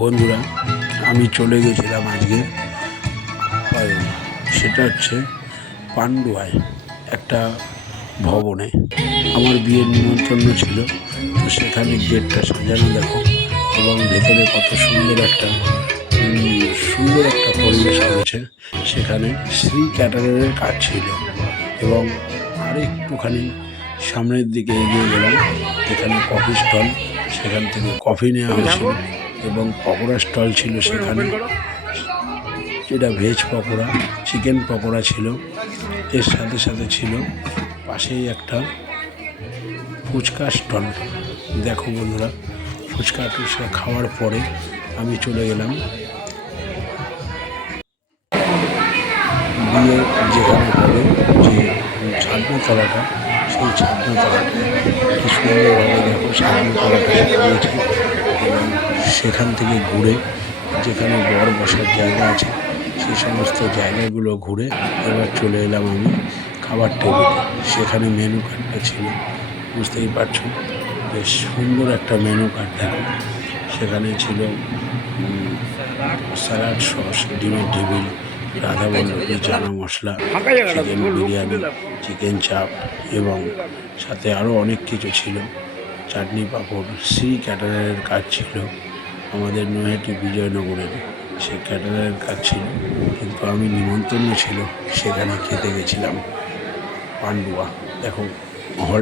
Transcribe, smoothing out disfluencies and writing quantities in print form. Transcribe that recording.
বন্ধুরা, আমি চলে গেছিলাম আজকে, সেটা হচ্ছে পান্ডুয়ায় একটা ভবনে। আমার বিয়ের নিমন্ত্রণ ছিল, তো সেখানে গেটটা সাজানো দেখো, এবং ভেতরে কত সুন্দর একটা পরিবেশ করেছে। সেখানে শ্রী ক্যাটারারের কাজ ছিল, এবং আর একটুখানি সামনের দিকে এগিয়ে গেলাম, এখানে কফি স্টল, সেখান থেকে কফি নেওয়া হয়েছিল, এবং পকোড়া স্টল ছিল সেখানে, যেটা ভেজ পকোড়া, চিকেন পকোড়া ছিল। এর সাথে সাথে ছিল পাশেই একটা ফুচকা স্টল। দেখো বন্ধুরা, ফুচকা টুচকা খাওয়ার পরে আমি চলে গেলাম বিয়ে যেখানে হবে, যে ছাদনা তলাটা, সেই ছাদনা তলাটা কি সুন্দরভাবে দেখো ছাদনা তলাটা সাজিয়েছে। এবং সেখান থেকে ঘুরে যেখানে বর বসার জায়গা আছে, সেই সমস্ত জায়গাগুলো ঘুরে এবার চলে এলাম আমি খাবার টেবিলে। সেখানে মেনু কার্ডটা ছিল, বুঝতেই পারছো, বেশ সুন্দর একটা মেনু কার্ড দেখো। সেখানে ছিল স্যালাড সস, ডিমের table, radhaballabhi, chana masala, chicken biryani, chicken চাপ, এবং সাথে আরও অনেক কিছু ছিল, চাটনি পাঁপড়। শ্রী ক্যাটারারের কাজ ছিল, আমাদের নৈহাটি বিজয়নগরের সেই ক্যাটারারের কাজ ছিল, কিন্তু আমি নিমন্ত্রণ ছিল সেখানে খেতে গেছিলাম পান্ডুয়া। দেখো হল